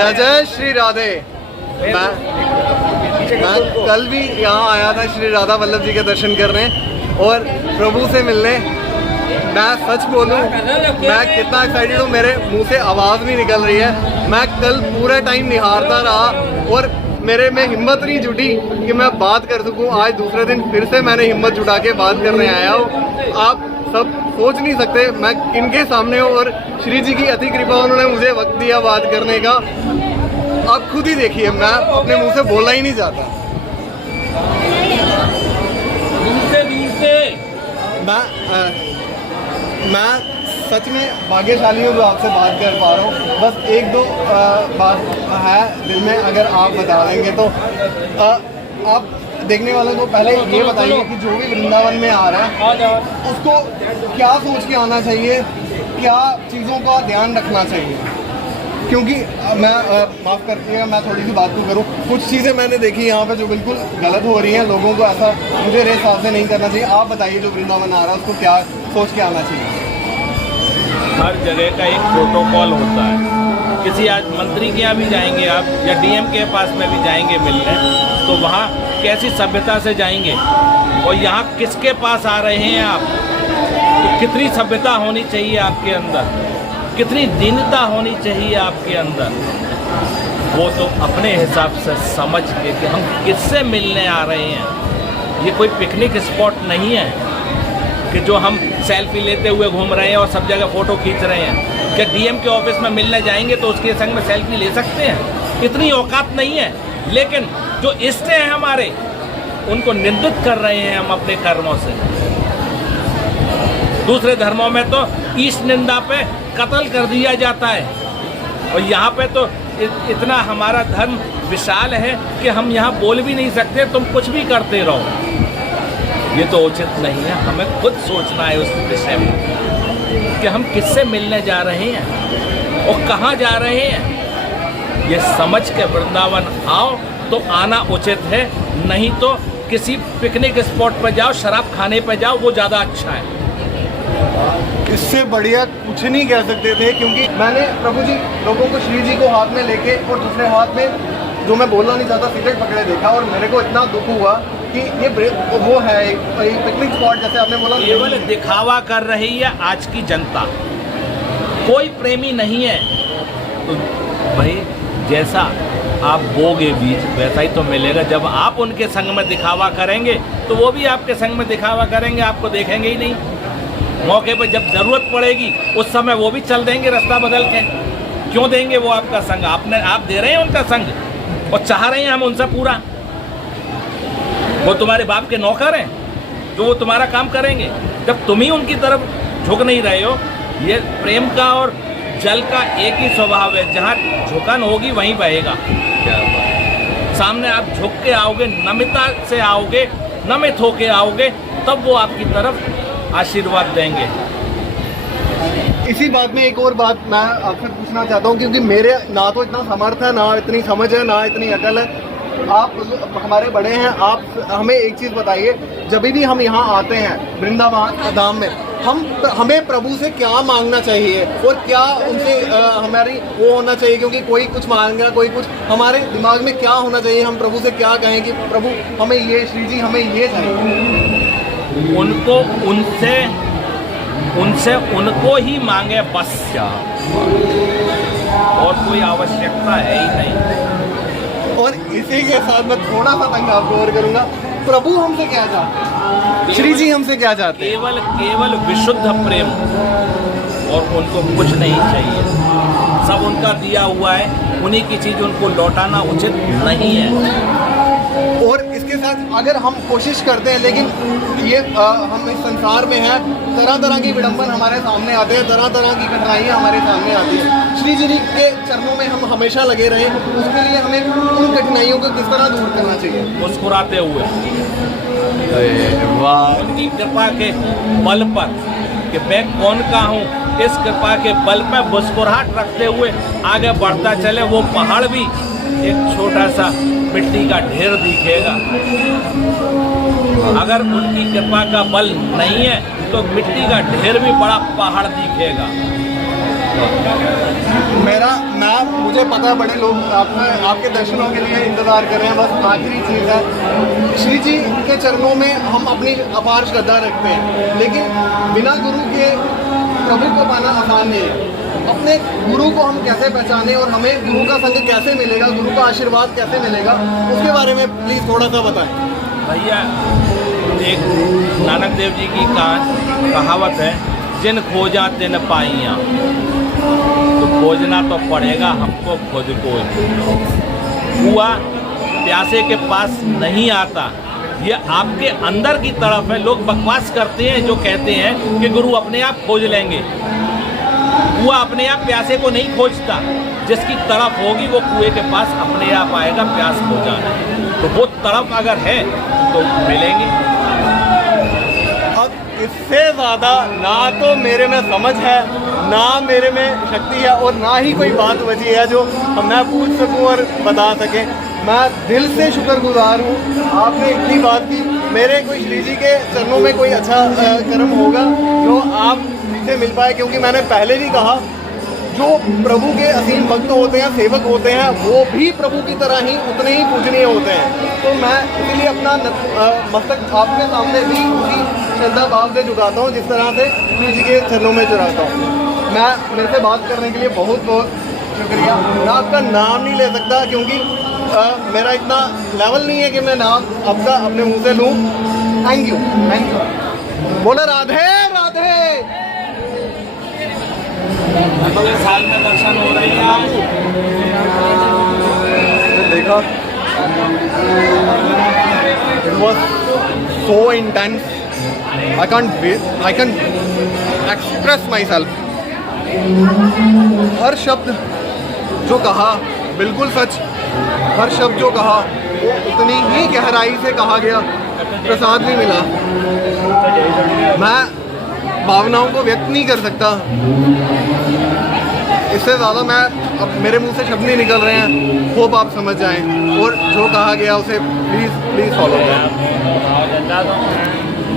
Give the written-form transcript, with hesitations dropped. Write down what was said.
जय जय श्री राधे। मैं कल भी यहाँ आया था श्री राधा वल्लभ जी के दर्शन करने और प्रभु से मिलने। मैं सच बोलूँ, मैं कितना एक्साइटेड हूँ, मेरे मुंह से आवाज़ नहीं निकल रही है। मैं कल पूरा टाइम निहारता रहा और मेरे में हिम्मत नहीं जुटी कि मैं बात कर सकूँ। आज दूसरे दिन फिर से मैंने हिम्मत जुटा के बात करने आया हूँ। आप सब सोच नहीं सकते मैं किनके सामने हूँ और श्री जी की अति कृपा, उन्होंने मुझे वक्त दिया बात करने का। आप खुद ही देखिए, मैं अपने मुंह से बोलना ही नहीं चाहता। मैं सच में भाग्यशाली हूँ जो आपसे बात कर पा रहा हूँ। बस एक दो बात है दिल में, अगर आप बता देंगे तो। आप देखने वालों को पहले ये बताइए कि जो भी वृंदावन में आ रहा है उसको क्या सोच के आना चाहिए, क्या चीज़ों का ध्यान रखना चाहिए। क्योंकि मैं माफ़ करती मैं थोड़ी सी बात को करूँ, कुछ चीज़ें मैंने देखी यहाँ पे जो बिल्कुल गलत हो रही हैं। लोगों को ऐसा मुझे मेरे हिसाब से नहीं करना चाहिए। आप बताइए जो वृंदावन आ रहा है उसको क्या सोच के आना चाहिए। हर जगह का एक प्रोटोकॉल होता है। किसी आज मंत्री के यहाँ भी जाएंगे आप या डीएम के पास में भी जाएंगे मिलने, तो वहाँ कैसी सभ्यता से जाएंगे और यहाँ किसके पास आ रहे हैं आप, तो कितनी सभ्यता होनी चाहिए आपके अंदर, कितनी दीनता होनी चाहिए आपके अंदर। वो तो अपने हिसाब से समझ के कि हम किससे मिलने आ रहे हैं। ये कोई पिकनिक स्पॉट नहीं है कि जो हम सेल्फी लेते हुए घूम रहे हैं और सब जगह फ़ोटो खींच रहे हैं। क्या डीएम के ऑफिस में मिलने जाएंगे तो उसके संग में सेल्फी ले सकते हैं? इतनी औकात नहीं है। लेकिन जो इष्ट हैं हमारे, उनको निंदित कर रहे हैं हम अपने कर्मों से। दूसरे धर्मों में तो ईश निंदा पे कत्ल कर दिया जाता है और यहाँ पे तो इतना हमारा धर्म विशाल है कि हम यहाँ बोल भी नहीं सकते, तुम कुछ भी करते रहो। ये तो उचित नहीं है। हमें खुद सोचना है उस विषय में कि हम किससे मिलने जा रहे हैं और कहाँ जा रहे हैं। ये समझ के वृंदावन आओ तो आना उचित है, नहीं तो किसी पिकनिक स्पॉट पर जाओ, शराब खाने पर जाओ, वो ज़्यादा अच्छा है। इससे बढ़िया कुछ नहीं कह सकते थे। क्योंकि मैंने प्रभु जी लोगों को श्री जी को हाथ में लेके और दूसरे हाथ में, जो मैं बोलना नहीं चाहता, सिगरेट पकड़े देखा और मेरे को इतना दुख हुआ कि ये वो है एक पिकनिक स्पॉट, जैसे आपने बोला, केवल दिखावा कर रही है आज की जनता। कोई प्रेमी नहीं है। तो भाई जैसा आप बोगे बीज वैसा ही तो मिलेगा। जब आप उनके संग में दिखावा करेंगे तो वो भी आपके संग में दिखावा करेंगे, आपको देखेंगे ही नहीं। मौके पर जब ज़रूरत पड़ेगी उस समय वो भी चल देंगे रास्ता बदल के। क्यों देंगे वो आपका संग? आप दे रहे हैं उनका संग और चाह रहे हैं हम उनसे पूरा। वो तुम्हारे बाप के नौकर हैं जो वो तुम्हारा काम करेंगे, जब तुम ही उनकी तरफ झुक नहीं रहे हो। ये प्रेम का और जल का एक ही स्वभाव है, जहाँ झुकन होगी वहीं बहेगा। सामने आप झुक के आओगे, नम्रता से आओगे, नमित होके आओगे, तब वो आपकी तरफ आशीर्वाद देंगे। इसी बात में एक और बात मैं आपसे पूछना चाहता हूँ, क्योंकि मेरे ना तो इतना समर्थ है, ना इतनी समझ है, ना इतनी अकल है। आप हमारे बड़े हैं, आप हमें एक चीज़ बताइए, जब भी हम यहाँ आते हैं वृंदावन धाम में, हमें प्रभु से क्या मांगना चाहिए और क्या उनसे हमारी वो होना चाहिए? क्योंकि कोई कुछ मांग रहा, कोई कुछ, हमारे दिमाग में क्या होना चाहिए? हम प्रभु से क्या कहें कि प्रभु हमें ये, श्री जी हमें ये चाहिए? उनको उनसे उनको ही मांगे बस, और कोई आवश्यकता है ही नहीं। और इसी के साथ मैं थोड़ा सा तंग आपको और करूँगा, प्रभु हमसे क्या चाहते हैं, श्री जी हमसे क्या चाहते हैं? केवल विशुद्ध प्रेम, और उनको कुछ नहीं चाहिए। सब उनका दिया हुआ है, उन्हीं की चीज़ उनको लौटाना उचित नहीं है। और इसके साथ अगर हम कोशिश करते हैं, लेकिन ये हम इस संसार में हैं, तरह तरह की विडंबन हमारे सामने आते हैं, तरह तरह की कठिनाइयाँ हमारे सामने आती हैं। श्री जी के चरणों में हम हमेशा लगे रहें, उसके लिए हमें उन कठिनाइयों को किस तरह दूर करना चाहिए? मुस्कुराते हुए, उनकी कृपा के बल पर कि मैं कौन का हूँ, इस कृपा के बल पर मुस्कुराहट रखते हुए आगे बढ़ता चले। वो पहाड़ भी एक छोटा सा मिट्टी का ढेर दिखेगा। अगर उनकी कृपा का बल नहीं है तो मिट्टी का ढेर भी बड़ा पहाड़ दिखेगा। मुझे मुझे पता है बड़े लोग आपके दर्शनों के लिए इंतज़ार कर रहे हैं। बस आखिरी चीज़ है, श्री जी के चरणों में हम अपनी अपार श्रद्धा रखते हैं, लेकिन बिना गुरु के प्रभु को पाना आसान नहीं है। अपने गुरु को हम कैसे पहचाने और हमें गुरु का संग कैसे मिलेगा, गुरु का आशीर्वाद कैसे मिलेगा, उसके बारे में प्लीज़ थोड़ा सा बताएं। भैया, एक नानक देव जी की कहावत है, जिन खोजा तिन पाइया। तो खोजना तो पड़ेगा हमको खुद को। कुआ प्यासे के पास नहीं आता, ये आपके अंदर की तरफ है। लोग बकवास करते हैं जो कहते हैं कि गुरु अपने आप खोज लेंगे। कुआ अपने आप प्यासे को नहीं खोजता, जिसकी तरफ होगी वो कुएं के पास अपने आप आएगा प्यास खोजाने। तो वो तरफ अगर है तो मिलेंगे। अब इससे ज़्यादा ना तो मेरे में समझ है, ना मेरे में शक्ति है, और ना ही कोई बात बची है जो मैं पूछ सकूं और बता सकें। मैं दिल से शुक्रगुजार हूँ, आपने इतनी बात की। मेरे कोई श्री जी के चरणों में कोई अच्छा कर्म होगा जो आप से मिल पाए, क्योंकि मैंने पहले भी कहा, जो प्रभु के असीम भक्त होते हैं, सेवक होते हैं, वो भी प्रभु की तरह ही उतने ही पूजनीय होते हैं। तो मैं इसीलिए अपना मस्तक आपके सामने भी उसी श्रद्धा भाव से झुकाता हूँ जिस तरह से श्री जी के चरणों में चढ़ाता हूँ। मैं मेरे से बात करने के लिए बहुत बहुत शुक्रिया। मैं आपका नाम नहीं ले सकता क्योंकि मेरा इतना लेवल नहीं है कि मैं नाम आपका अपने मुंह से लूँ। Thank you, thank you. बोलो राधे राधे। अगले साल में दर्शन हो रहे हैं आज। देखा, it was so intense, I can express myself. हर शब्द जो कहा बिल्कुल सच, हर शब्द जो कहा वो उतनी ही गहराई से कहा गया। प्रसाद भी मिला। मैं भावनाओं को व्यक्त नहीं कर सकता। इससे ज़्यादा मैं अब मेरे मुंह से शब्द नहीं निकल रहे हैं। होप आप समझ जाएं और जो कहा गया उसे प्लीज़ फॉलो करें।